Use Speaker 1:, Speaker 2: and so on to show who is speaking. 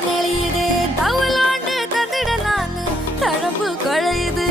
Speaker 1: தான் எளியுது தவளாண்டு தந்திட நான் தழம்பு குழையுது